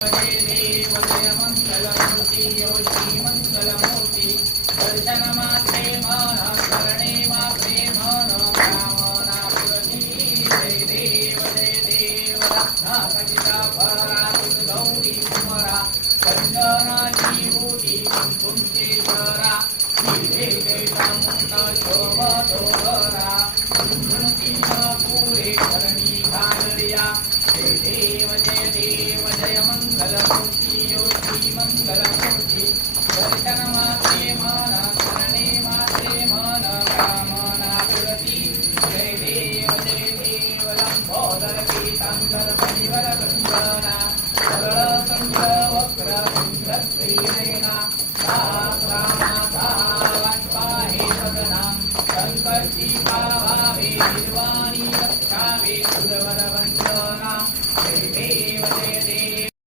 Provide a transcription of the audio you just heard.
जय देव जय मंगलमूर्ती योगी मंगलमूर्ती दर्शनमात्रे मन करणे मात्रे मन कामना पुरती जय देव रत्नाखचिता परा गौरी कुमरा कंचनाची बूटी कुंकुमेश्वरा श्री जय चामुंड शोभतोरा पुरे करणी घालरिया जय देव जय मंगलमूर्ती